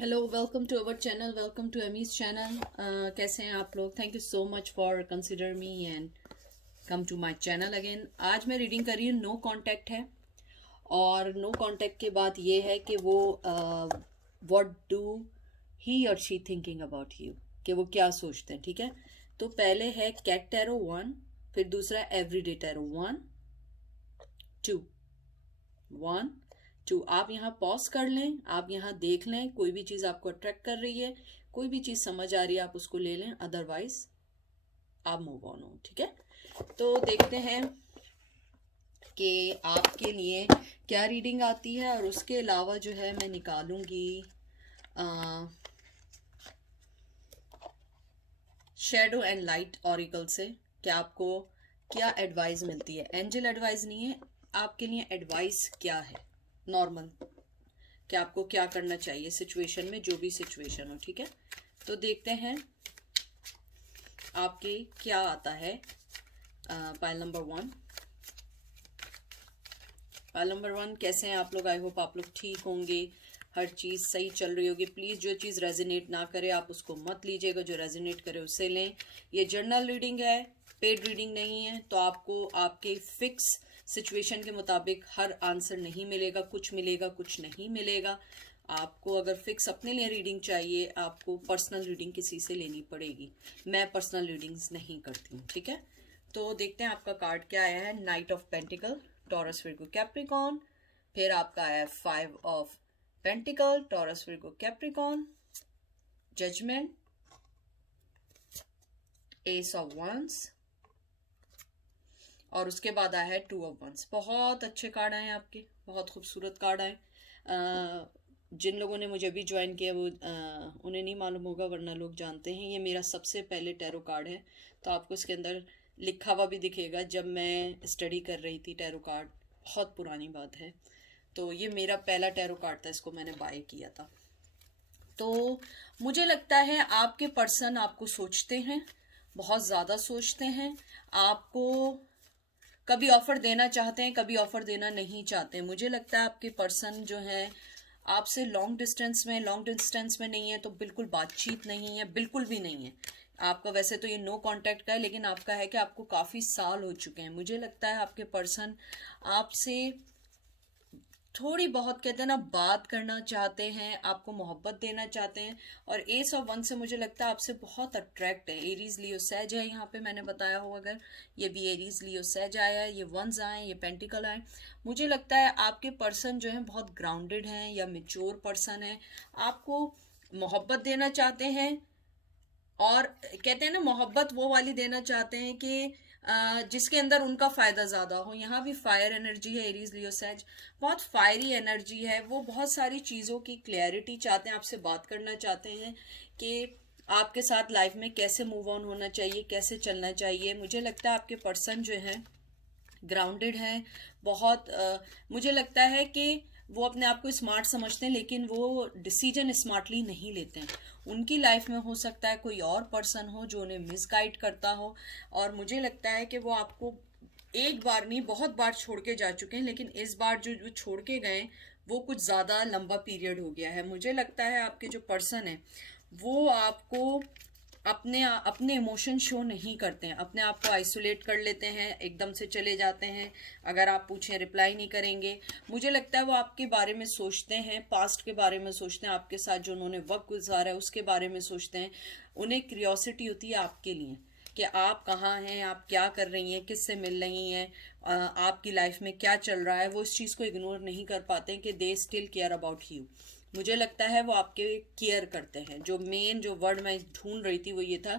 Hello, welcome to our channel, welcome to Amy's channel. कैसे हैं आप लोग? Thank you so much for consider me and come to my channel again. आज मैं reading कर रही हूँ, नो कांटेक्ट है। और नो कांटेक्ट के बाद ये है कि वो व्हाट डू ही और शी थिंकिंग अबाउट यू, कि वो क्या सोचते हैं। ठीक है, तो पहले है कैट टैरो 1, फिर दूसरा एवरीडे टैरो 1 2 1 2। आप यहाँ पॉज कर लें, आप यहाँ देख लें, कोई भी चीज़ आपको अट्रैक्ट कर रही है, कोई भी चीज़ समझ आ रही है, आप उसको ले लें, अदरवाइज आप मूव ऑन हो। ठीक है, तो देखते हैं कि आपके लिए क्या रीडिंग आती है। और उसके अलावा जो है मैं निकालूंगी शेडो एंड लाइट ऑरिकल से कि आपको क्या एडवाइस मिलती है। एंजल एडवाइस नहीं है, आपके लिए एडवाइस क्या है नॉर्मल, कि आपको क्या करना चाहिए सिचुएशन में, जो भी सिचुएशन हो। ठीक है, तो देखते हैं आपके क्या आता है। पाइल नंबर 1, पाइल नंबर 1, कैसे हैं आप लोग? आई होप आप लोग ठीक होंगे, हर चीज़ सही चल रही होगी। प्लीज़ जो चीज़ रेजोनेट ना करे आप उसको मत लीजिएगा, जो रेजोनेट करे उसे लें। ये जर्नल रीडिंग है, पेड रीडिंग नहीं है, तो आपको आपके फिक्स सिचुएशन के मुताबिक हर आंसर नहीं मिलेगा, कुछ मिलेगा कुछ नहीं मिलेगा। आपको अगर फिक्स अपने लिए रीडिंग चाहिए, आपको पर्सनल रीडिंग किसी से लेनी पड़ेगी। मैं पर्सनल रीडिंग्स नहीं करती हूँ। ठीक है, तो देखते हैं आपका कार्ड क्या आया है। Knight of pentacle, Taurus Virgo Capricorn. फिर आपका आया है 5 of pentacle, Taurus Virgo Capricorn. Judgement, ace of wands, और उसके बाद आया है 2 ऑफ वंस। बहुत अच्छे कार्ड आए हैं आपके, बहुत खूबसूरत कार्ड आए। जिन लोगों ने मुझे अभी ज्वाइन किया वो उन्हें नहीं मालूम होगा, वरना लोग जानते हैं। ये मेरा सबसे पहले टैरो कार्ड है, तो आपको इसके अंदर लिखा हुआ भी दिखेगा। जब मैं स्टडी कर रही थी टैरो कार्ड, बहुत पुरानी बात है, तो ये मेरा पहला टैरो कार्ड था, इसको मैंने बाय किया था। तो मुझे लगता है आपके पर्सन आपको सोचते हैं, बहुत ज़्यादा सोचते हैं। आपको कभी ऑफर देना चाहते हैं, कभी ऑफर देना नहीं चाहते। मुझे लगता है आपके पर्सन जो है आपसे लॉन्ग डिस्टेंस में नहीं है, तो बिल्कुल बातचीत नहीं है, बिल्कुल भी नहीं है। आपका वैसे तो ये नो कांटेक्ट का है, लेकिन आपका है कि आपको काफ़ी साल हो चुके हैं। मुझे लगता है आपके पर्सन आपसे थोड़ी बहुत, कहते हैं ना, बात करना चाहते हैं, आपको मोहब्बत देना चाहते हैं। और एस ऑफ वन से मुझे लगता है आपसे बहुत अट्रैक्ट है। एरीज लियो सैज है यहाँ पे, मैंने बताया हो अगर, ये भी एरीज लियो सैज आया है, ये वंस आए, ये पेंटिकल आए। मुझे लगता है आपके पर्सन जो है बहुत ग्राउंडेड हैं या मेच्योर पर्सन है, आपको मोहब्बत देना चाहते हैं। और कहते हैं ना, मोहब्बत वो वाली देना चाहते हैं कि जिसके अंदर उनका फायदा ज्यादा हो। यहाँ भी फायर एनर्जी है, एरीज लियो सैज, बहुत फायरी एनर्जी है। वो बहुत सारी चीजों की क्लैरिटी चाहते हैं, आपसे बात करना चाहते हैं कि आपके साथ लाइफ में कैसे मूव ऑन होना चाहिए, कैसे चलना चाहिए। मुझे लगता है आपके पर्सन जो है ग्राउंडेड हैं बहुत। मुझे लगता है कि वो अपने आप को स्मार्ट समझते हैं, लेकिन वो डिसीजन स्मार्टली नहीं लेते हैं। उनकी लाइफ में हो सकता है कोई और पर्सन हो जो उन्हें मिसगाइड करता हो। और मुझे लगता है कि वो आपको एक बार नहीं, बहुत बार छोड़ के जा चुके हैं, लेकिन इस बार जो छोड़ के गए वो कुछ ज़्यादा लंबा पीरियड हो गया है। मुझे लगता है आपके जो पर्सन है वो आपको अपने अपने इमोशन शो नहीं करते हैं, अपने आप को आइसोलेट कर लेते हैं, एकदम से चले जाते हैं। अगर आप पूछें रिप्लाई नहीं करेंगे। मुझे लगता है वो आपके बारे में सोचते हैं, पास्ट के बारे में सोचते हैं, आपके साथ जो उन्होंने वक्त गुजारा है उसके बारे में सोचते हैं। उन्हें क्यूरियोसिटी होती है आपके लिए कि आप कहाँ हैं, आप क्या कर रही हैं, किससे मिल रही हैं, आपकी लाइफ में क्या चल रहा है। वो इस चीज़ को इग्नोर नहीं कर पाते हैं कि they still care about you. मुझे लगता है वो आपके केयर करते हैं। जो मेन जो वर्ड मैं ढूंढ रही थी वो ये था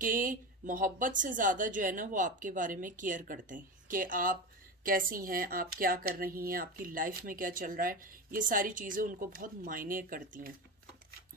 कि मोहब्बत से ज़्यादा जो है ना, वो आपके बारे में केयर करते हैं कि आप कैसी हैं, आप क्या कर रही हैं, आपकी लाइफ में क्या चल रहा है। ये सारी चीज़ें उनको बहुत मायने करती हैं।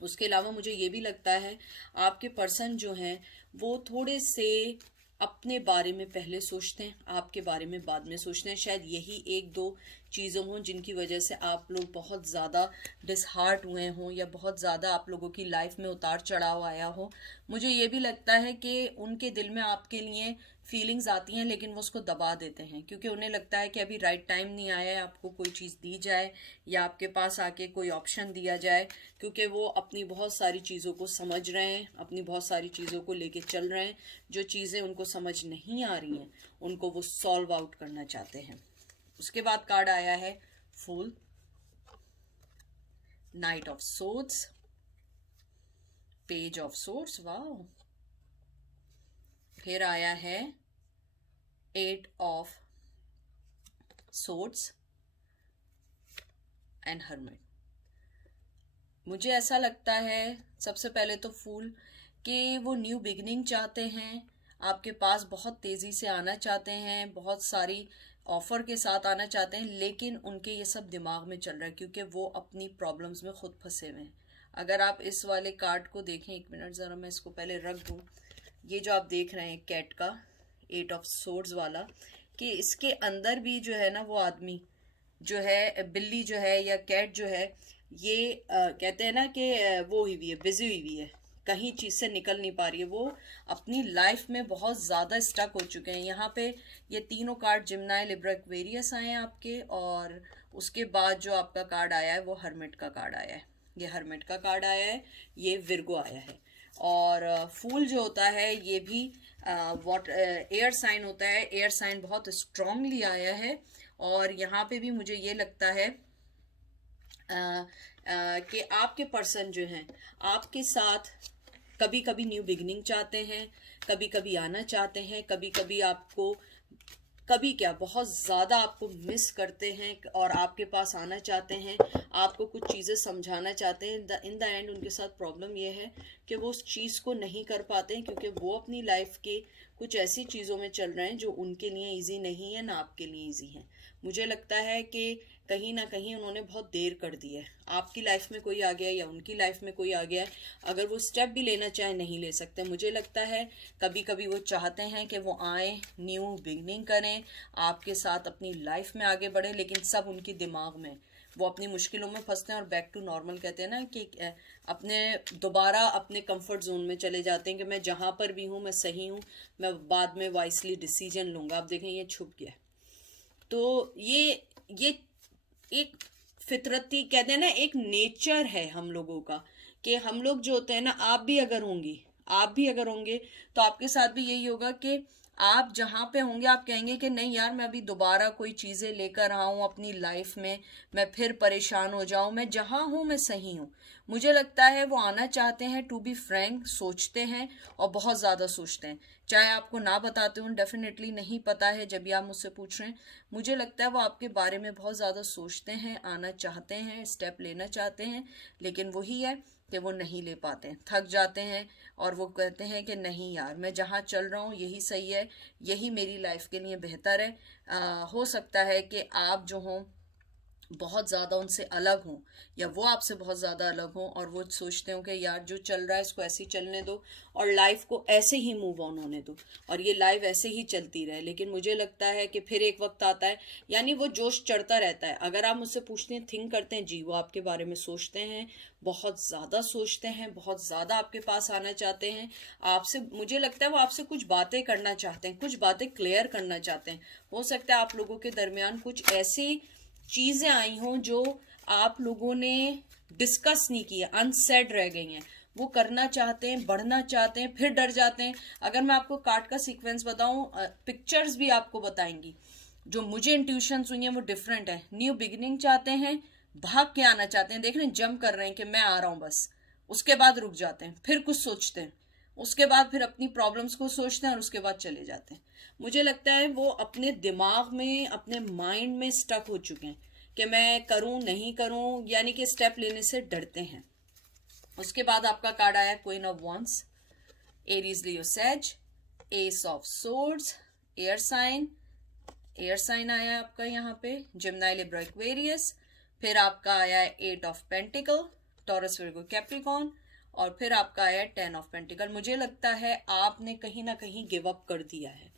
उसके अलावा मुझे ये भी लगता है आपके पर्सन जो हैं वो थोड़े से अपने बारे में पहले सोचते हैं, आपके बारे में बाद में सोचते हैं। शायद यही एक दो चीज़ों हों जिनकी वजह से आप लोग बहुत ज़्यादा डिसहार्ट हुए हों या बहुत ज़्यादा आप लोगों की लाइफ में उतार चढ़ाव आया हो। मुझे ये भी लगता है कि उनके दिल में आपके लिए फीलिंग्स आती हैं, लेकिन वो उसको दबा देते हैं क्योंकि उन्हें लगता है कि अभी राइट टाइम नहीं आया है आपको कोई चीज़ दी जाए या आपके पास आके कोई ऑप्शन दिया जाए, क्योंकि वो अपनी बहुत सारी चीज़ों को समझ रहे हैं, अपनी बहुत सारी चीज़ों को लेके चल रहे हैं। जो चीज़ें उनको समझ नहीं आ रही हैं उनको वो सॉल्व आउट करना चाहते हैं। उसके बाद कार्ड आया है fool, knight of swords, page of swords, वाह। फिर आया है eight of swords and hermit. मुझे ऐसा लगता है सबसे पहले तो फूल कि वो न्यू बिगनिंग चाहते हैं, आपके पास बहुत तेज़ी से आना चाहते हैं, बहुत सारी ऑफर के साथ आना चाहते हैं, लेकिन उनके ये सब दिमाग में चल रहा है क्योंकि वो अपनी प्रॉब्लम्स में खुद फंसे हुए हैं। अगर आप इस वाले कार्ड को देखें, एक मिनट ज़रा मैं इसको पहले रख दूँ। ये जो आप देख रहे हैं कैट का एट ऑफ सोर्ड्स वाला, कि इसके अंदर भी जो है ना वो आदमी जो है, बिल्ली जो है या कैट जो है, ये कहते हैं ना कि वो हुई हुई है, बिजी हुई हुई है, कहीं चीज़ से निकल नहीं पा रही है, वो अपनी लाइफ में बहुत ज़्यादा स्टक हो चुके हैं। यहाँ पे ये तीनों कार्ड जिम्नाई, लिब्रा, एक्वेरियस आए हैं आपके, और उसके बाद जो आपका कार्ड आया है वो हर्मिट का कार्ड आया है। ये हर्मिट का कार्ड आया है, ये विर्गो आया है। और फूल जो होता है ये भी एयर साइन होता है, एयर साइन बहुत स्ट्रांगली आया है। और यहाँ पे भी मुझे ये लगता है कि आपके पर्सन जो हैं आपके साथ कभी कभी न्यू बिगनिंग चाहते हैं, कभी कभी आना चाहते हैं, कभी कभी आपको, कभी क्या बहुत ज़्यादा आपको मिस करते हैं और आपके पास आना चाहते हैं, आपको कुछ चीज़ें समझाना चाहते हैं। इन द एंड उनके साथ प्रॉब्लम ये है कि वो उस चीज़ को नहीं कर पाते हैं क्योंकि वो अपनी लाइफ के कुछ ऐसी चीज़ों में चल रहे हैं जो उनके लिए इजी नहीं है, ना आपके लिए इजी है। मुझे लगता है कि कहीं ना कहीं उन्होंने बहुत देर कर दी है। आपकी लाइफ में कोई आ गया या उनकी लाइफ में कोई आ गया, अगर वो स्टेप भी लेना चाहे नहीं ले सकते। मुझे लगता है कभी कभी वो चाहते हैं कि वो आए, न्यू बिगनिंग करें, आपके साथ अपनी लाइफ में आगे बढ़े, लेकिन सब उनके दिमाग में, वो अपनी मुश्किलों में फंसते हैं और बैक टू नॉर्मल कहते हैं ना कि अपने दोबारा अपने कंफर्ट जोन में चले जाते हैं कि मैं जहाँ पर भी हूँ मैं सही हूँ, मैं बाद में वाइसली डिसीजन लूँगा। आप देखें ये छुप गया। तो ये एक फितरती कहते हैं ना, एक नेचर है हम लोगों का कि हम लोग जो होते हैं ना, आप भी अगर होंगे तो आपके साथ भी यही होगा कि आप जहाँ पे होंगे आप कहेंगे कि नहीं यार, मैं अभी दोबारा कोई चीज़ें लेकर आऊँ अपनी लाइफ में, मैं फिर परेशान हो जाऊँ, मैं जहाँ हूँ मैं सही हूँ। मुझे लगता है वो आना चाहते हैं, टू बी फ्रैंक, सोचते हैं और बहुत ज़्यादा सोचते हैं। चाहे आपको ना बताते हो, डेफिनेटली नहीं पता है जब भी आप मुझसे पूछ रहे हैं, मुझे लगता है वो आपके बारे में बहुत ज़्यादा सोचते हैं, आना चाहते हैं, स्टेप लेना चाहते हैं, लेकिन वही है कि वो नहीं ले पाते हैं, थक जाते हैं और वो कहते हैं कि नहीं यार, मैं जहाँ चल रहा हूँ यही सही है, यही मेरी लाइफ के लिए बेहतर है। हो सकता है कि आप जो हों बहुत ज़्यादा उनसे अलग हों या वो आपसे बहुत ज़्यादा अलग हों और वो सोचते हो कि यार जो चल रहा है इसको ऐसे ही चलने दो और लाइफ को ऐसे ही मूव ऑन होने दो और ये लाइफ ऐसे ही चलती रहे। लेकिन मुझे लगता है कि फिर एक वक्त आता है, यानी वो जोश चढ़ता रहता है। अगर आप मुझसे पूछते हैं, थिंक करते हैं, जी वो आपके बारे में सोचते हैं, बहुत ज़्यादा सोचते हैं, बहुत ज़्यादा आपके पास आना चाहते हैं, आपसे मुझे लगता है वो आपसे कुछ बातें करना चाहते हैं, कुछ बातें क्लियर करना चाहते हैं। हो सकता है आप लोगों के दरमियान कुछ ऐसी चीजें आई हों जो आप लोगों ने डिस्कस नहीं किया, अनसेड रह गई हैं, वो करना चाहते हैं, बढ़ना चाहते हैं, फिर डर जाते हैं। अगर मैं आपको कार्ड का सीक्वेंस बताऊं, पिक्चर्स भी आपको बताएंगी, जो मुझे इंट्यूशंस हुई हैं वो डिफरेंट है। न्यू बिगिनिंग चाहते हैं, भाग के आना चाहते हैं, देख रहे हैं जंप कर रहे हैं कि मैं आ रहा हूं बस, उसके बाद रुक जाते हैं, फिर कुछ सोचते हैं, उसके बाद फिर अपनी प्रॉब्लम्स को सोचते हैं और उसके बाद चले जाते हैं। मुझे लगता है वो अपने दिमाग में, अपने माइंड में स्टक हो चुके हैं कि मैं करूं नहीं करूं, यानी कि स्टेप लेने से डरते हैं। उसके बाद आपका कार्ड आया queen of wands, Aries, Leo, Sag, ace of swords, air sign आया आपका यहाँ पे, जिम्नाई, लिब्रा, एक्वेरियस। फिर आपका आया है eight of pentacle, Taurus, Virgo, Capricorn. और फिर आपका आया 10 ऑफ पेंटिकल। मुझे लगता है आपने कहीं ना कहीं गिव अप कर दिया है,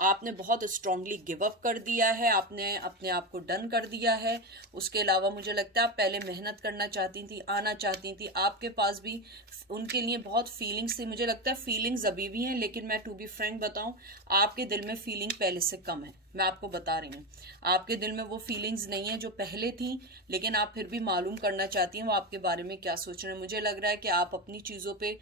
आपने बहुत स्ट्रांगली गिव अप कर दिया है, आपने अपने आप को डन कर दिया है। उसके अलावा मुझे लगता है आप पहले मेहनत करना चाहती थी, आना चाहती थी, आपके पास भी उनके लिए बहुत फीलिंग्स थी। मुझे लगता है फीलिंग्स अभी भी हैं, लेकिन मैं टू बी फ्रैंक बताऊं, आपके दिल में फीलिंग पहले से कम है। मैं आपको बता रही हूँ, आपके दिल में वो फीलिंग्स नहीं है जो पहले थी, लेकिन आप फिर भी मालूम करना चाहती हैं वो आपके बारे में क्या सोच रहे हैं। मुझे लग रहा है कि आप अपनी चीज़ों पे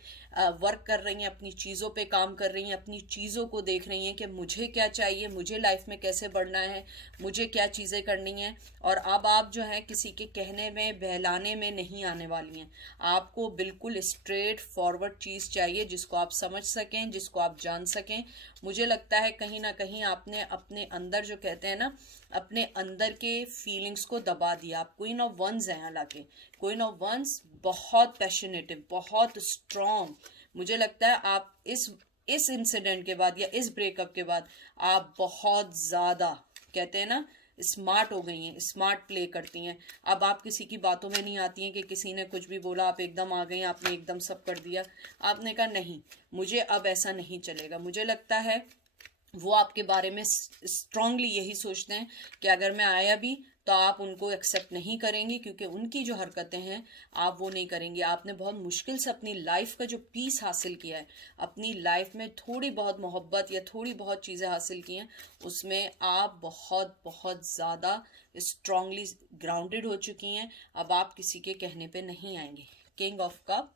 वर्क कर रही हैं, अपनी चीज़ों पे काम कर रही हैं, अपनी चीज़ों को देख रही हैं कि मुझे क्या चाहिए, मुझे लाइफ में कैसे बढ़ना है, मुझे क्या चीज़ें करनी हैं। और अब आप जो है किसी के कहने में बहलाने में नहीं आने वाली हैं। आपको बिल्कुल स्ट्रेट फॉरवर्ड चीज़ चाहिए जिसको आप समझ सकें, जिसको आप जान सकें। मुझे लगता है कहीं ना कहीं आपने अपने अंदर जो कहते हैं ना, अपने अंदर के फीलिंग्स को दबा दिया। आप क्वीन ऑफ वंस हैं, हालांकि क्वीन ऑफ वंस बहुत पैशनेटिव, बहुत स्ट्रॉन्ग। मुझे लगता है आप इस इंसिडेंट के बाद या इस ब्रेकअप के बाद आप बहुत ज़्यादा कहते हैं ना स्मार्ट हो गई हैं, स्मार्ट प्ले करती हैं। अब आप किसी की बातों में नहीं आती हैं कि किसी ने कुछ भी बोला आप एकदम आ गई, आपने एकदम सब कर दिया। आपने कहा नहीं, मुझे अब ऐसा नहीं चलेगा। मुझे लगता है वो आपके बारे में स्ट्रांगली यही सोचते हैं कि अगर मैं आया भी तो आप उनको एक्सेप्ट नहीं करेंगे, क्योंकि उनकी जो हरकतें हैं आप वो नहीं करेंगे। आपने बहुत मुश्किल से अपनी लाइफ का जो पीस हासिल किया है, अपनी लाइफ में थोड़ी बहुत मोहब्बत या थोड़ी बहुत चीज़ें हासिल की हैं, उसमें आप बहुत बहुत ज़्यादा स्ट्रांगली ग्राउंडेड हो चुकी हैं। अब आप किसी के कहने पे नहीं आएंगे। King of cup,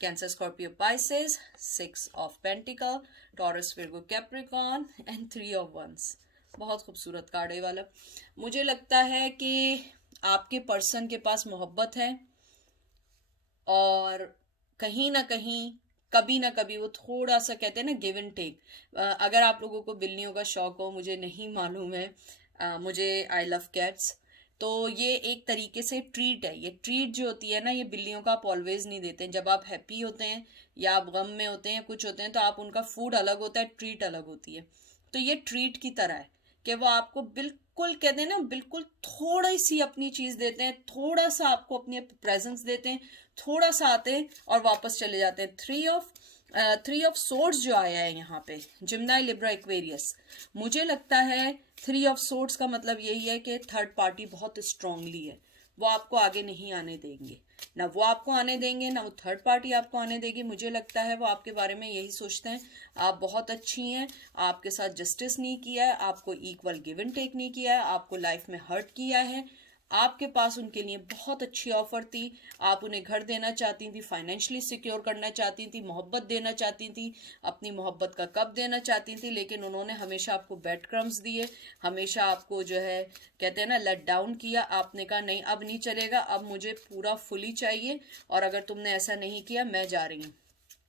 Cancer, Scorpio, Pisces, 6 of pentacle, Taurus, Virgo, Capricorn and 3 of wands. बहुत खूबसूरत कार्ड है वाला। मुझे लगता है कि आपके पर्सन के पास मोहब्बत है और कहीं ना कहीं कभी ना कभी वो थोड़ा सा कहते हैं ना गिव एंड टेक। अगर आप लोगों को बिल्लियों का शौक हो, मुझे नहीं मालूम है, मुझे आई लव कैट्स, तो ये एक तरीके से ट्रीट है। ये ट्रीट जो होती है ना, ये बिल्लियों का आप ऑलवेज नहीं देते हैं। जब आप हैप्पी होते हैं या आप गम में होते हैं, कुछ होते हैं, तो आप उनका फूड अलग होता है, ट्रीट अलग होती है। तो ये ट्रीट की तरह है कि वो आपको बिल्कुल कहते हैं ना, बिल्कुल थोड़ी सी अपनी चीज देते हैं, थोड़ा सा आपको अपनी प्रेजेंस देते हैं, थोड़ा सा आते हैं और वापस चले जाते हैं। थ्री ऑफ सोर्ड्स जो आया है यहाँ पे, जिम्नाई, लिब्रा, एक्वेरियस, मुझे लगता है 3 ऑफ सोर्ड्स का मतलब यही है कि थर्ड पार्टी बहुत स्ट्रांगली है। वो आपको आगे नहीं आने देंगे, ना वो आपको आने देंगे, ना वो थर्ड पार्टी आपको आने देगी। मुझे लगता है वो आपके बारे में यही सोचते हैं, आप बहुत अच्छी हैं, आपके साथ जस्टिस नहीं किया है, आपको इक्वल गिव एंड टेक नहीं किया है, आपको लाइफ में हर्ट किया है। आपके पास उनके लिए बहुत अच्छी ऑफर थी, आप उन्हें घर देना चाहती थी, फाइनेंशियली सिक्योर करना चाहती थी, मोहब्बत देना चाहती थी, अपनी मोहब्बत का कप देना चाहती थी, लेकिन उन्होंने हमेशा आपको बेड क्रम्स दिए, हमेशा आपको जो है कहते हैं ना लेट डाउन किया। आपने कहा नहीं अब नहीं चलेगा, अब मुझे पूरा फुली चाहिए, और अगर तुमने ऐसा नहीं किया मैं जा रही हूँ।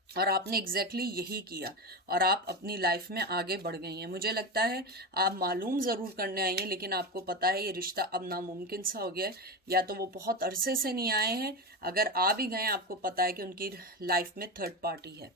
और आपने एग्जैक्टली यही किया और आप अपनी लाइफ में आगे बढ़ गई हैं। मुझे लगता है आप मालूम ज़रूर करने आई हैं, लेकिन आपको पता है ये रिश्ता अब नामुमकिन सा हो गया है, या तो वो बहुत अरसे से नहीं आए हैं, अगर आ भी गए आपको पता है कि उनकी लाइफ में थर्ड पार्टी है।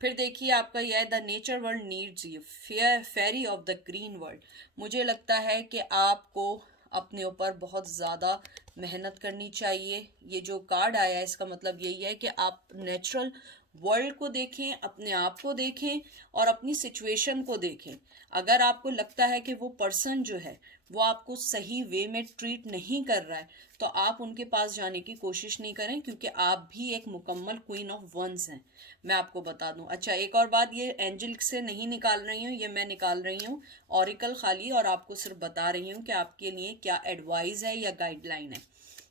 फिर देखिए आपका यह है the nature world needs you, fairy of the green world. मुझे लगता है कि आपको अपने ऊपर बहुत ज़्यादा मेहनत करनी चाहिए। ये जो कार्ड आया है इसका मतलब यही है कि आप नेचुरल वर्ल्ड को देखें, अपने आप को देखें और अपनी सिचुएशन को देखें। अगर आपको लगता है कि वो पर्सन जो है वो आपको सही वे में ट्रीट नहीं कर रहा है, तो आप उनके पास जाने की कोशिश नहीं करें, क्योंकि आप भी एक मुकम्मल क्वीन ऑफ वंस हैं, मैं आपको बता दूं। अच्छा, एक और बात, ये एंजल से नहीं निकाल रही हूँ, ये मैं निकाल रही हूँ ऑरिकल खाली, और आपको सिर्फ बता रही हूँ कि आपके लिए क्या एडवाइस है या गाइडलाइन है।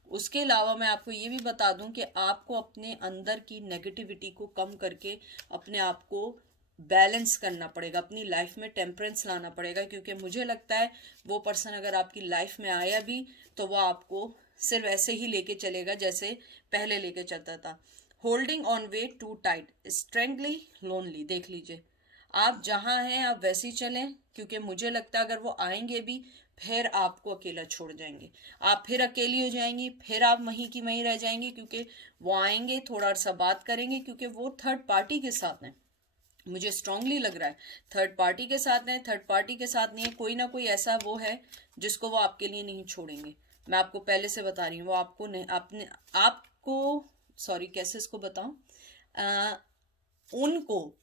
उसके अलावा मैं आपको ये भी बता दूं कि आपको अपने अंदर की नेगेटिविटी को कम करके अपने आप को बैलेंस करना पड़ेगा, अपनी लाइफ में टेम्परेंस लाना पड़ेगा, क्योंकि मुझे लगता है वो पर्सन अगर आपकी लाइफ में आया भी तो वो आपको सिर्फ ऐसे ही लेके चलेगा जैसे पहले लेके चलता था। Holding on way too tight, strangely, lonely. देख लीजिए आप जहाँ हैं आप वैसे ही चलें, क्योंकि मुझे लगता है अगर वो आएंगे भी फिर आपको अकेला छोड़ जाएंगे, आप फिर अकेली हो जाएंगी, फिर आप वहीं की वहीं रह जाएंगी, क्योंकि वो आएंगे थोड़ा सा बात करेंगे, क्योंकि वो थर्ड पार्टी के साथ हैं। मुझे स्ट्रांगली लग रहा है थर्ड पार्टी के साथ हैं, थर्ड पार्टी के साथ नहीं है, कोई ना कोई ऐसा वो है जिसको वो आपके लिए नहीं छोड़ेंगे। मैं आपको पहले से बता रही हूँ, वो आपको नहीं, अपने आपको, सॉरी कैसे इसको बताऊं, उनको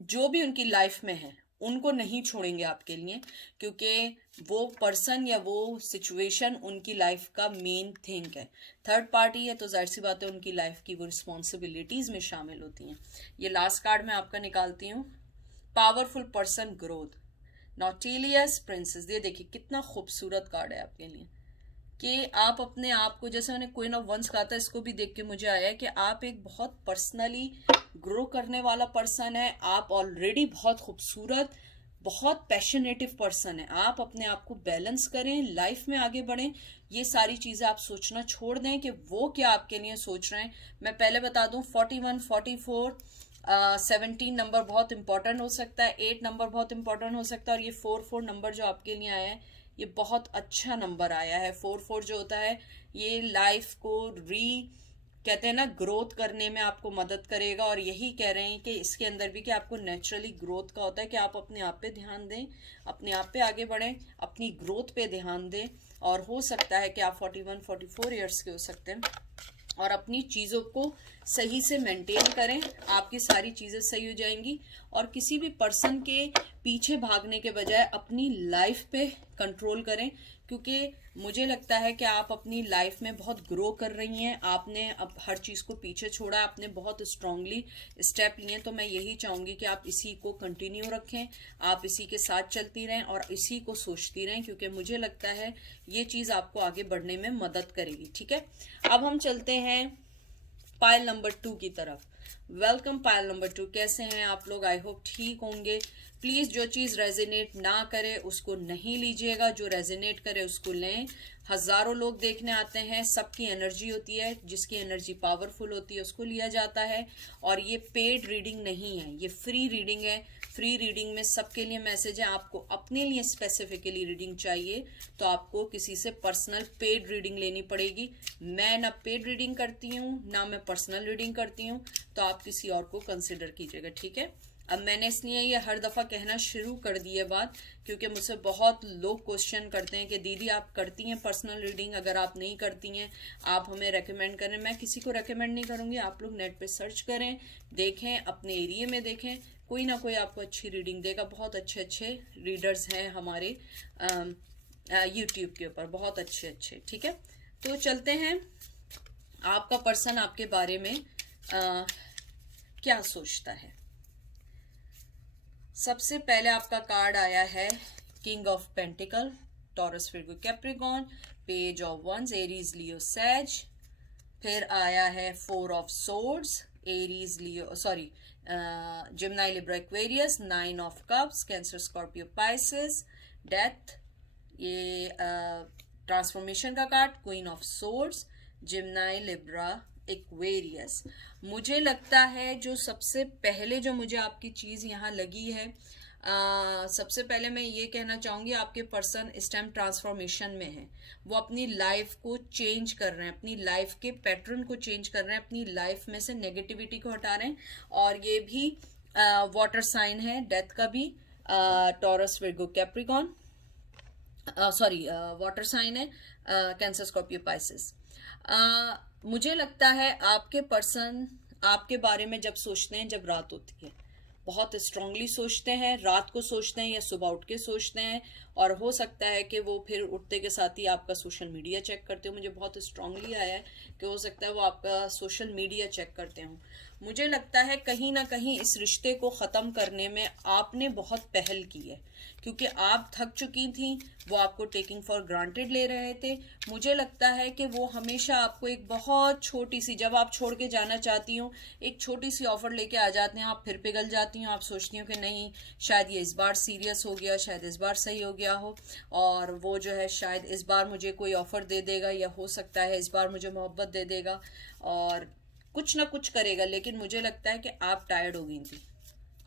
जो भी उनकी लाइफ में है उनको नहीं छोड़ेंगे आपके लिए, क्योंकि वो पर्सन या वो सिचुएशन उनकी लाइफ का मेन थिंग है। थर्ड पार्टी है तो जाहिर सी बात है उनकी लाइफ की वो रिस्पॉन्सिबिलिटीज में शामिल होती हैं। ये लास्ट कार्ड मैं आपका निकालती हूँ, पावरफुल पर्सन ग्रोथ, नॉटिलियस प्रिंसेस। ये देखिए कितना खूबसूरत कार्ड है आपके लिए कि आप अपने आप को, जैसे मैंने क्वीन ऑफ वंस कहा था, इसको भी देख के मुझे आया कि आप एक बहुत पर्सनली ग्रो करने वाला पर्सन है। आप ऑलरेडी बहुत खूबसूरत, बहुत पैशनेटिव पर्सन है। आप अपने आप को बैलेंस करें, लाइफ में आगे बढ़ें। ये सारी चीज़ें आप सोचना छोड़ दें कि वो क्या आपके लिए सोच रहे हैं। मैं पहले बता दूं 41, 44, 17 नंबर बहुत इंपॉर्टेंट हो सकता है, 8 नंबर बहुत इंपॉर्टेंट हो सकता है, और ये 4 नंबर जो आपके लिए आया है ये बहुत अच्छा नंबर आया है। 4 जो होता है ये लाइफ को कहते हैं ना, ग्रोथ करने में आपको मदद करेगा। और यही कह रहे हैं कि इसके अंदर भी कि आपको नेचुरली ग्रोथ का होता है कि आप अपने आप पे ध्यान दें, अपने आप पे आगे बढ़ें, अपनी ग्रोथ पे ध्यान दें। और हो सकता है कि आप 41, 44 ईयर्स के हो सकते हैं और अपनी चीज़ों को सही से मेंटेन करें, आपकी सारी चीज़ें सही हो जाएंगी। और किसी भी पर्सन के पीछे भागने के बजाय अपनी लाइफ पे कंट्रोल करें, क्योंकि मुझे लगता है कि आप अपनी लाइफ में बहुत ग्रो कर रही हैं। आपने अब हर चीज़ को पीछे छोड़ा, आपने बहुत स्ट्रांगली स्टेप लिए। तो मैं यही चाहूँगी कि आप इसी को कंटिन्यू रखें, आप इसी के साथ चलती रहें और इसी को सोचती रहें, क्योंकि मुझे लगता है ये चीज़ आपको आगे बढ़ने में मदद करेगी। ठीक है, अब हम चलते हैं पाइल नंबर 2 की तरफ। वेलकम पाइल नंबर 2, कैसे हैं आप लोग? आई होप ठीक होंगे। प्लीज जो चीज रेजोनेट ना करे उसको नहीं लीजिएगा, जो रेजोनेट करे उसको लें। हजारों लोग देखने आते हैं, सबकी एनर्जी होती है, जिसकी एनर्जी पावरफुल होती है उसको लिया जाता है। और ये पेड रीडिंग नहीं है, ये फ्री रीडिंग है। फ्री रीडिंग में सबके लिए मैसेज है। आपको अपने लिए स्पेसिफिकली रीडिंग चाहिए तो आपको किसी से पर्सनल पेड रीडिंग लेनी पड़ेगी। मैं ना पेड रीडिंग करती हूँ ना मैं पर्सनल रीडिंग करती हूँ, तो आप किसी और को कंसिडर कीजिएगा। ठीक है, अब मैंने इसलिए ये हर दफ़ा कहना शुरू कर दी है बात, क्योंकि मुझसे बहुत लोग क्वेश्चन करते हैं कि दीदी आप करती हैं पर्सनल रीडिंग? अगर आप नहीं करती हैं आप हमें रेकमेंड करें। मैं किसी को रेकमेंड नहीं करूँगी, आप लोग नेट पे सर्च करें, देखें, अपने एरिया में देखें, कोई ना कोई आपको अच्छी रीडिंग देगा। बहुत अच्छे अच्छे रीडर्स हैं हमारे यूट्यूब के ऊपर, बहुत अच्छे अच्छे। ठीक है, तो चलते हैं, आपका पर्सन आपके बारे में क्या सोचता है। सबसे पहले आपका कार्ड आया है king of pentacle, Taurus, Virgo, Capricorn, page of wands, Aries, Leo, Sag. फिर आया है 4 of swords, Aries, Leo, sorry, Gemini, Libra, Aquarius, 9 of cups, Cancer, Scorpio, Pisces, death. ये ट्रांसफॉर्मेशन का card, queen of swords, Gemini, Libra, Aquarius. मुझे लगता है जो सबसे पहले जो मुझे आपकी चीज़ यहाँ लगी है, सबसे पहले मैं ये कहना चाहूँगी आपके पर्सन इस टाइम ट्रांसफॉर्मेशन में है। वो अपनी लाइफ को चेंज कर रहे हैं, अपनी लाइफ के पैटर्न को चेंज कर रहे हैं, अपनी लाइफ में से नेगेटिविटी को हटा रहे हैं। और ये भी वाटर साइन है, डेथ का भी, Taurus, Virgo, Capricorn, sorry water sign है, कैंसर, स्कॉर्पियो, पाइसेस। मुझे लगता है आपके पर्सन आपके बारे में जब सोचते हैं, जब रात होती है, बहुत स्ट्रांगली सोचते हैं, रात को सोचते हैं या सुबह उठ के सोचते हैं। और हो सकता है कि वो फिर उठते के साथ ही आपका सोशल मीडिया चेक करते हो। मुझे बहुत स्ट्रांगली आया है कि हो सकता है वो आपका सोशल मीडिया चेक करते हो। मुझे लगता है कहीं ना कहीं इस रिश्ते को ख़त्म करने में आपने बहुत पहल की है, क्योंकि आप थक चुकी थी, वो आपको टेकिंग फॉर ग्रांटेड ले रहे थे। मुझे लगता है कि वो हमेशा आपको एक बहुत छोटी सी, जब आप छोड़ के जाना चाहती हो, एक छोटी सी ऑफर लेके आ जाते हैं, आप फिर पिघल जाती हो। आप सोचती हो कि नहीं, शायद ये इस बार सीरियस हो गया, शायद इस बार सही हो गया हो, और वो जो है शायद इस बार मुझे कोई ऑफर दे देगा, या हो सकता है इस बार मुझे मोहब्बत दे देगा और कुछ ना कुछ करेगा। लेकिन मुझे लगता है कि आप टायर्ड हो गई थी,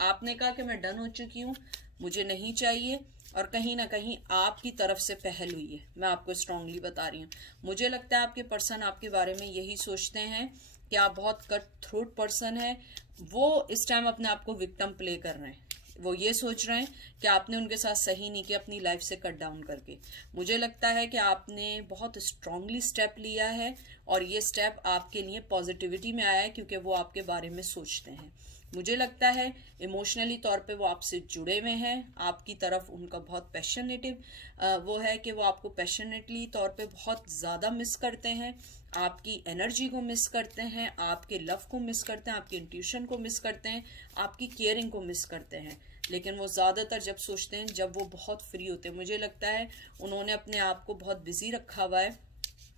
आपने कहा कि मैं डन हो चुकी हूँ, मुझे नहीं चाहिए। और कहीं ना कहीं आपकी तरफ से पहल हुई है, मैं आपको स्ट्रांगली बता रही हूँ। मुझे लगता है आपके पर्सन आपके बारे में यही सोचते हैं कि आप बहुत कट थ्रोट पर्सन है। वो इस टाइम अपने आप को विक्टिम प्ले कर रहे हैं, वो ये सोच रहे हैं कि आपने उनके साथ सही नहीं किया अपनी लाइफ से कट डाउन करके। मुझे लगता है कि आपने बहुत स्ट्रांगली स्टेप लिया है और ये स्टेप आपके लिए पॉजिटिविटी में आया है क्योंकि वो आपके बारे में सोचते हैं। मुझे लगता है इमोशनली तौर पे वो आपसे जुड़े हुए हैं, आपकी तरफ उनका बहुत पैशनेटिव वो है कि वो आपको पैशनेटली तौर पे बहुत ज़्यादा मिस करते हैं, आपकी एनर्जी को मिस करते हैं, आपके लव को मिस करते हैं, आपकी इंट्यूशन को मिस करते हैं, आपकी केयरिंग को मिस करते हैं। लेकिन वो ज़्यादातर जब सोचते हैं जब वो बहुत फ्री होते हैं। मुझे लगता है उन्होंने अपने आप को बहुत बिजी रखा हुआ है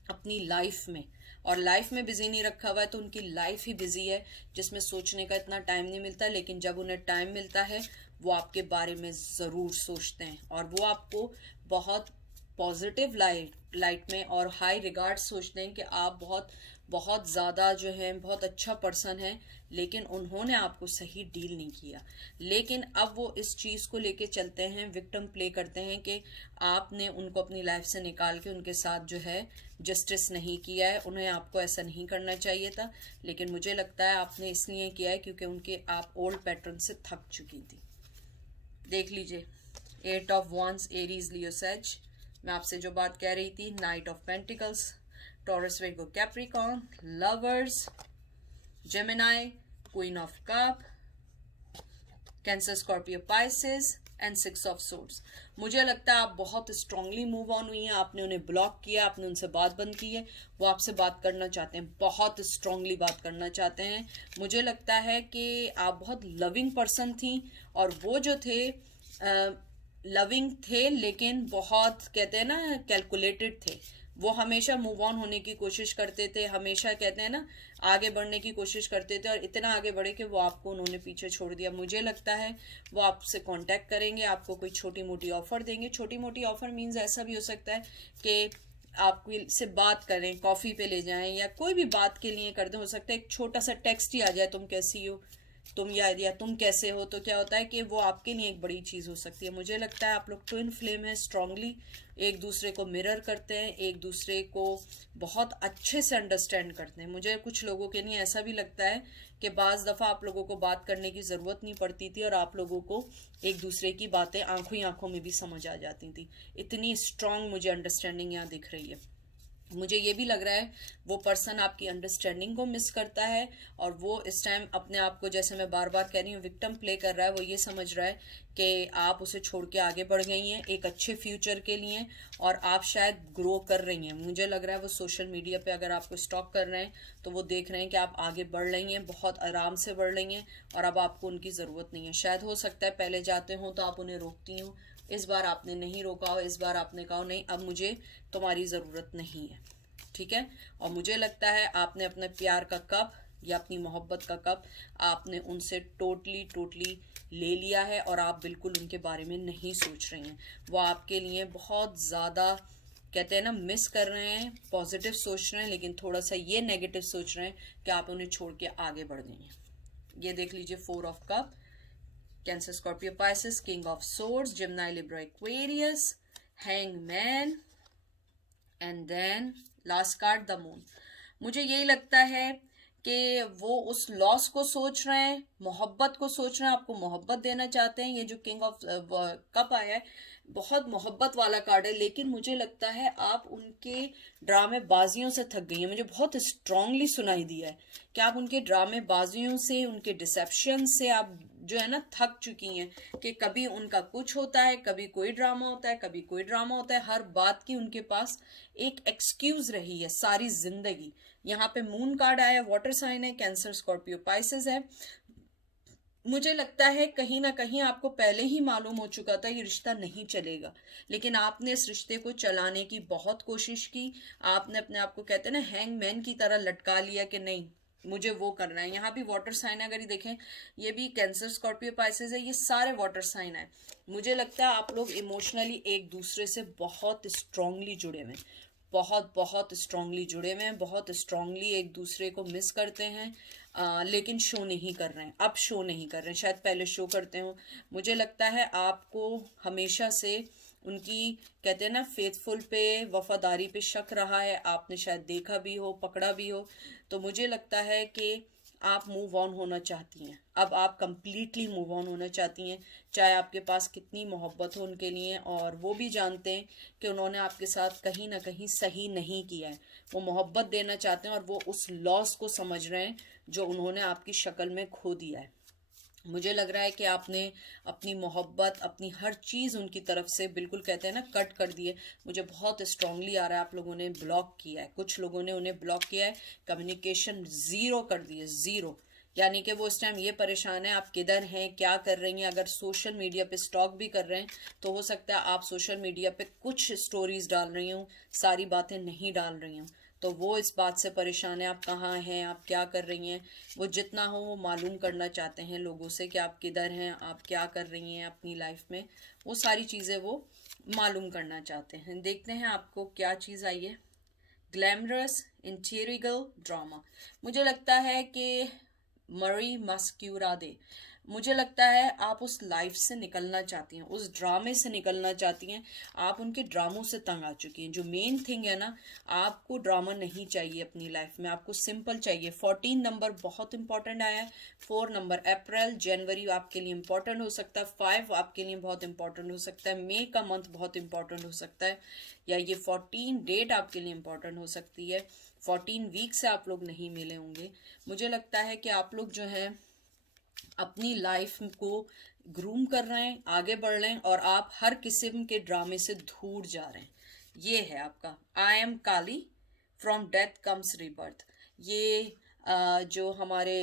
अपनी लाइफ में, और लाइफ में बिजी नहीं रखा हुआ है तो उनकी लाइफ ही बिजी है जिसमें सोचने का इतना टाइम नहीं मिलता। लेकिन जब उन्हें टाइम मिलता है वो आपके बारे में ज़रूर सोचते हैं और वो आपको बहुत पॉजिटिव लाइट में और हाई रिगार्ड सोचते हैं कि आप बहुत बहुत ज़्यादा जो है बहुत अच्छा पर्सन है। लेकिन उन्होंने आपको सही डील नहीं किया। लेकिन अब वो इस चीज़ को लेके चलते हैं, विक्टिम प्ले करते हैं कि आपने उनको अपनी लाइफ से निकाल के उनके साथ जो है जस्टिस नहीं किया है, उन्हें आपको ऐसा नहीं करना चाहिए था। लेकिन मुझे लगता है आपने इसलिए किया है क्योंकि उनके आप ओल्ड पैटर्न से थक चुकी थी। देख लीजिए, 8 of wands, Aries, Leo, says. मैं आपसे जो बात कह रही थी, night of pentacles, taurus, Virgo, Capricorn, lovers, Gemini, queen of cup, Cancer, Scorpio, Pisces and 6 of swords. मुझे लगता है आप बहुत स्ट्रांगली मूव ऑन हुई हैं, आपने उन्हें ब्लॉक किया, आपने उनसे बात बंद की है, वो आपसे बात करना चाहते हैं, बहुत स्ट्रांगली बात करना चाहते हैं। मुझे लगता है कि आप बहुत लविंग पर्सन थी और वो जो थे लविंग थे लेकिन बहुत कहते हैं ना कैलकुलेटेड थे। वो हमेशा मूव ऑन होने की कोशिश करते थे, हमेशा कहते हैं ना आगे बढ़ने की कोशिश करते थे और इतना आगे बढ़े कि वो आपको उन्होंने पीछे छोड़ दिया। मुझे लगता है वो आपसे कांटेक्ट करेंगे, आपको कोई छोटी मोटी ऑफर देंगे। छोटी मोटी ऑफर मीन्स ऐसा भी हो सकता है कि आपकी से बात करें, कॉफ़ी पे ले जाएं या कोई भी बात के लिए कर दें। हो सकता है एक छोटा सा टेक्स्ट ही आ जाए, तुम कैसी हो, तुम या तुम कैसे हो, तो क्या होता है कि वो आपके लिए एक बड़ी चीज़ हो सकती है। मुझे लगता है आप लोग ट्विन फ्लेम है, स्ट्रांगली एक दूसरे को मिरर करते हैं, एक दूसरे को बहुत अच्छे से अंडरस्टैंड करते हैं। मुझे कुछ लोगों के लिए ऐसा भी लगता है कि बाज़ दफ़ा आप लोगों को बात करने की ज़रूरत नहीं पड़ती थी और आप लोगों को एक दूसरे की बातें आंखों ही आंखों में भी समझ आ जाती थी। इतनी स्ट्रांग मुझे अंडरस्टैंडिंग यहाँ दिख रही है। मुझे ये भी लग रहा है वो पर्सन आपकी अंडरस्टैंडिंग को मिस करता है और वो इस टाइम अपने आप को, जैसे मैं बार बार कह रही हूँ, विक्टिम प्ले कर रहा है। वो ये समझ रहा है कि आप उसे छोड़ के आगे बढ़ गई हैं एक अच्छे फ्यूचर के लिए और आप शायद ग्रो कर रही हैं। मुझे लग रहा है वो सोशल मीडिया पे अगर आपको स्टॉक कर रहे हैं तो वो देख रहे हैं कि आप आगे बढ़ रही हैं, बहुत आराम से बढ़ रही हैं और अब आपको उनकी ज़रूरत नहीं है। शायद हो सकता है पहले जाते हो तो आप उन्हें रोकती हो, इस बार आपने नहीं रोका हो, इस बार आपने कहा नहीं अब मुझे तुम्हारी ज़रूरत नहीं है, ठीक है। और मुझे लगता है आपने अपने प्यार का कप या अपनी मोहब्बत का कप आपने उनसे टोटली ले लिया है और आप बिल्कुल उनके बारे में नहीं सोच रही हैं। वो आपके लिए बहुत ज़्यादा कहते हैं ना मिस कर रहे हैं, पॉजिटिव सोच रहे हैं, लेकिन थोड़ा सा ये नेगेटिव सोच रहे हैं कि आप उन्हें छोड़ के आगे बढ़ गई हैं। ये देख लीजिए, 4 of cup, Cancer, Scorpio, Pisces, king of swords, Gemini, Libra, Aquarius, hangman and then last card the moon. मुझे यही लगता है कि वो उस लॉस को सोच रहे हैं, मोहब्बत को सोच रहे हैं, आपको मोहब्बत देना चाहते हैं। ये जो किंग ऑफ कप आया है बहुत मोहब्बत वाला कार्ड है, लेकिन मुझे लगता है आप उनके ड्रामेबाजियों से थक गई हैं। मुझे बहुत स्ट्रांगली सुनाई दिया है कि आप उनके ड्रामेबाजियों से, उनके डिसेप्शन से आप जो है ना थक चुकी हैं कि कभी उनका कुछ होता है, कभी कोई ड्रामा होता है, कभी कोई ड्रामा होता है। हर बात की उनके पास एक एक्सक्यूज रही है सारी जिंदगी। यहाँ पे मून कार्ड आया, वाटर साइन है, कैंसर, स्कॉर्पियो, पाइसेस है। मुझे लगता है कहीं ना कहीं आपको पहले ही मालूम हो चुका था ये रिश्ता नहीं चलेगा, लेकिन आपने इस रिश्ते को चलाने की बहुत कोशिश की। आपने अपने आप को कहते हैं ना हैंगमैन की तरह लटका लिया कि नहीं मुझे वो करना है। यहाँ भी वाटर साइन है, अगर ये देखें ये भी कैंसर, स्कॉर्पियो, पाइसेस है, ये सारे वाटर साइन है। मुझे लगता है आप लोग इमोशनली एक दूसरे से बहुत स्ट्रांगली जुड़े हुए हैं, बहुत स्ट्रांगली जुड़े हुए हैं, बहुत स्ट्रांगली एक दूसरे को मिस करते हैं, लेकिन शो नहीं कर रहे हैं। अब शो नहीं कर रहे हैं, शायद पहले शो करते हो। मुझे लगता है आपको हमेशा से उनकी कहते हैं ना फेथफुल पे, वफादारी पे शक रहा है। आपने शायद देखा भी हो, पकड़ा भी हो। तो मुझे लगता है कि आप मूव ऑन होना चाहती हैं, अब आप कंप्लीटली मूव ऑन होना चाहती हैं, चाहे आपके पास कितनी मोहब्बत हो उनके लिए, और वो भी जानते हैं कि उन्होंने आपके साथ कहीं ना कहीं सही नहीं किया है। वो मोहब्बत देना चाहते हैं और वो उस लॉस को समझ रहे हैं जो उन्होंने आपकी शक्ल में खो दिया है। मुझे लग रहा है कि आपने अपनी मोहब्बत, अपनी हर चीज़ उनकी तरफ से बिल्कुल, कहते हैं ना, कट कर दिए। मुझे बहुत स्ट्रांगली आ रहा है आप लोगों ने ब्लॉक किया है, कुछ लोगों ने उन्हें ब्लॉक किया है, कम्युनिकेशन ज़ीरो कर दिए, ज़ीरो। यानी कि वो इस टाइम ये परेशान है आप किधर हैं, क्या कर रही हैं। अगर सोशल मीडिया पे स्टॉक भी कर रहे हैं तो हो सकता है आप सोशल मीडिया पे कुछ स्टोरीज डाल रही हूँ, सारी बातें नहीं डाल रही हूँ, तो वो इस बात से परेशान है आप कहाँ हैं, आप क्या कर रही हैं। वो जितना हो वो मालूम करना चाहते हैं लोगों से कि आप किधर हैं, आप क्या कर रही हैं अपनी लाइफ में, वो सारी चीज़ें वो मालूम करना चाहते हैं। देखते हैं आपको क्या चीज़ आई है। ग्लैमरस इंटीरियल ड्रामा, मुझे लगता है कि मरी मस्क्यूरादे, मुझे लगता है आप उस लाइफ से निकलना चाहती हैं, उस ड्रामे से निकलना चाहती हैं। आप उनके ड्रामों से तंग आ चुकी हैं। जो मेन थिंग है ना, आपको ड्रामा नहीं चाहिए अपनी लाइफ में, आपको सिंपल चाहिए। 14 नंबर बहुत इंपॉर्टेंट आया है। 4 नंबर अप्रैल जनवरी आपके लिए इंपॉर्टेंट हो सकता है। 5 आपके लिए बहुत इंपॉर्टेंट हो सकता है। मई का मंथ बहुत इंपॉर्टेंट हो सकता है, या ये 14 डेट आपके लिए इंपॉर्टेंट हो सकती है। 14 वीक से आप लोग नहीं मिले होंगे। मुझे लगता है कि आप लोग जो हैं अपनी लाइफ को ग्रूम कर रहे हैं, आगे बढ़ रहे हैं, और आप हर किस्म के ड्रामे से दूर जा रहे हैं। ये है आपका I am Kali, from death comes rebirth. ये जो हमारे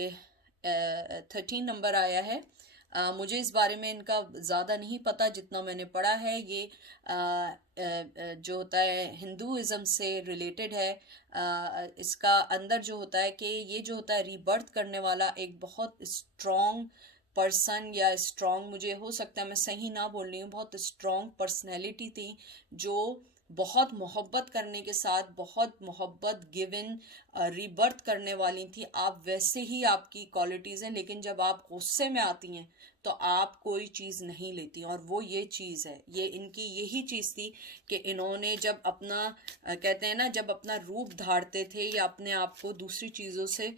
13 नंबर आया है, मुझे इस बारे में इनका ज़्यादा नहीं पता, जितना मैंने पढ़ा है ये जो होता है हिंदुइज़्म से रिलेटेड है। इसका अंदर जो होता है कि ये जो होता है रीबर्थ करने वाला एक बहुत स्ट्रॉन्ग पर्सन, या स्ट्रॉन्ग, मुझे हो सकता है मैं सही ना बोल रही हूँ, बहुत स्ट्रॉन्ग पर्सनैलिटी थी जो बहुत मोहब्बत करने के साथ, बहुत मोहब्बत गिवन रीबर्थ करने वाली थी। आप वैसे ही आपकी क्वालिटीज़ हैं, लेकिन जब आप गुस्से में आती हैं तो आप कोई चीज़ नहीं लेती, और वो ये चीज़ है, ये इनकी यही चीज़ थी कि इन्होंने जब अपना कहते हैं ना, जब अपना रूप धारते थे या अपने आप को दूसरी चीज़ों से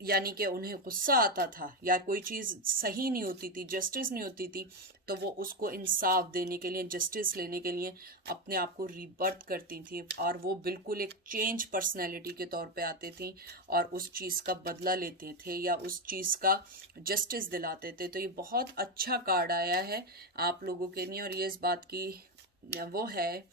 यानी कि उन्हें गुस्सा आता था या कोई चीज़ सही नहीं होती थी, जस्टिस नहीं होती थी, तो वो उसको इंसाफ देने के लिए, जस्टिस लेने के लिए अपने आप को रीबर्थ करती थी, और वो बिल्कुल एक चेंज पर्सनैलिटी के तौर पे आते थी और उस चीज़ का बदला लेते थे या उस चीज़ का जस्टिस दिलाते थे। तो ये बहुत अच्छा कार्ड आया है आप लोगों के लिए, और ये इस बात की वो है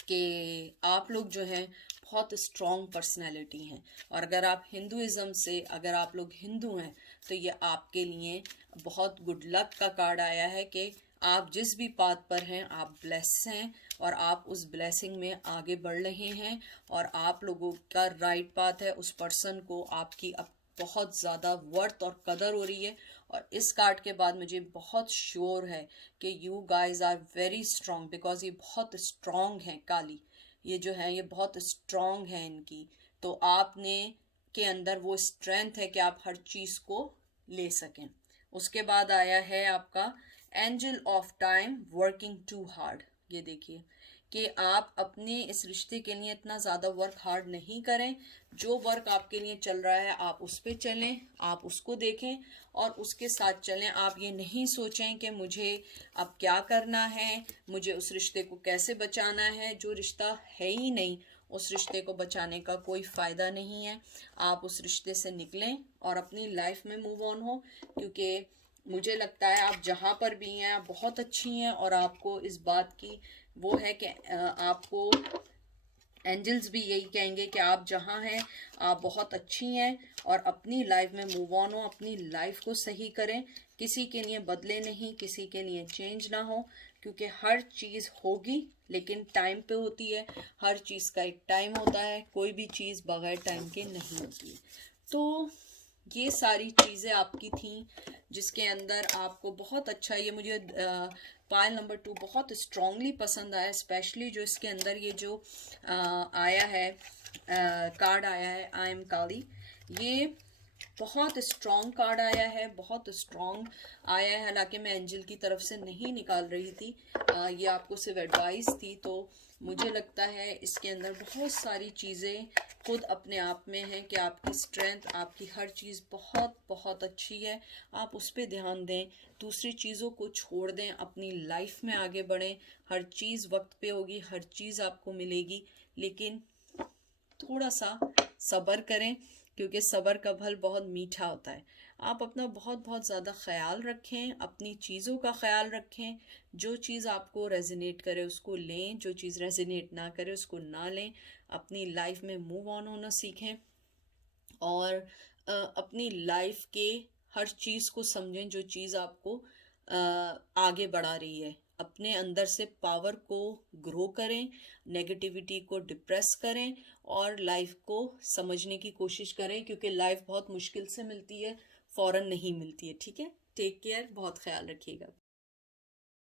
कि आप लोग जो हैं बहुत स्ट्रॉन्ग पर्सनैलिटी हैं, और अगर आप हिंदुइज़्म से, अगर आप लोग हिंदू हैं, तो ये आपके लिए बहुत गुड लक का कार्ड आया है कि आप जिस भी पाथ पर हैं आप ब्लेस हैं, और आप उस ब्लेसिंग में आगे बढ़ रहे हैं, और आप लोगों का राइट पाथ है। उस पर्सन को आपकी अब बहुत ज़्यादा वर्थ और कदर हो रही है, और इस कार्ड के बाद मुझे बहुत श्योर है कि you guys are very strong, because ये बहुत स्ट्रॉन्ग हैं काली, ये जो है ये बहुत स्ट्रॉन्ग है इनकी। तो आपने के अंदर वो स्ट्रेंथ है कि आप हर चीज़ को ले सकें। उसके बाद आया है आपका angel of time working too hard. ये देखिए कि आप अपने इस रिश्ते के लिए इतना ज़्यादा वर्क हार्ड नहीं करें। जो वर्क आपके लिए चल रहा है आप उस पर चलें, आप उसको देखें और उसके साथ चलें। आप ये नहीं सोचें कि मुझे अब क्या करना है, मुझे उस रिश्ते को कैसे बचाना है। जो रिश्ता है ही नहीं, उस रिश्ते को बचाने का कोई फ़ायदा नहीं है। आप उस रिश्ते से निकलें और अपनी लाइफ में मूव ऑन हो, क्योंकि मुझे लगता है आप जहाँ पर भी हैं आप बहुत अच्छी हैं, और आपको इस बात की वो है कि आपको एंजल्स भी यही कहेंगे कि आप जहाँ हैं आप बहुत अच्छी हैं, और अपनी लाइफ में मूव ऑन हो, अपनी लाइफ को सही करें। किसी के लिए बदले नहीं, किसी के लिए चेंज ना हो, क्योंकि हर चीज़ होगी लेकिन टाइम पे होती है। हर चीज़ का एक टाइम होता है, कोई भी चीज़ बगैर टाइम के नहीं होती। तो ये सारी चीज़ें आपकी थी जिसके अंदर आपको बहुत अच्छा, ये मुझे पायल नंबर 2 बहुत स्ट्रांगली पसंद आया, स्पेशली जो इसके अंदर ये जो आया है कार्ड आया है आई एम काली। ये बहुत स्ट्रॉन्ग कार्ड आया है, बहुत स्ट्रॉन्ग आया है। हालांकि मैं एंजल की तरफ से नहीं निकाल रही थी, ये आपको सिर्फ एडवाइस थी। तो मुझे लगता है इसके अंदर बहुत सारी चीज़ें खुद अपने आप में हैं कि आपकी स्ट्रेंथ, आपकी हर चीज़ बहुत बहुत अच्छी है। आप उस पर ध्यान दें, दूसरी चीज़ों को छोड़ दें, अपनी लाइफ में आगे बढ़ें। हर चीज़ वक्त पे होगी, हर चीज़ आपको मिलेगी, लेकिन थोड़ा सा सब्र करें, क्योंकि सब्र का फल बहुत मीठा होता है। आप अपना बहुत बहुत ज़्यादा ख्याल रखें, अपनी चीज़ों का ख्याल रखें। जो चीज़ आपको रेजोनेट करे उसको लें, जो चीज़ रेजोनेट ना करे उसको ना लें। अपनी लाइफ में मूव ऑन होना सीखें और अपनी लाइफ के हर चीज़ को समझें जो चीज़ आपको आगे बढ़ा रही है। अपने अंदर से पावर को ग्रो करें, नेगेटिविटी को डिप्रेस करें और लाइफ को समझने की कोशिश करें, क्योंकि लाइफ बहुत मुश्किल से मिलती है, फौरन नहीं मिलती है। ठीक है, टेक केयर, बहुत ख्याल रखिएगा।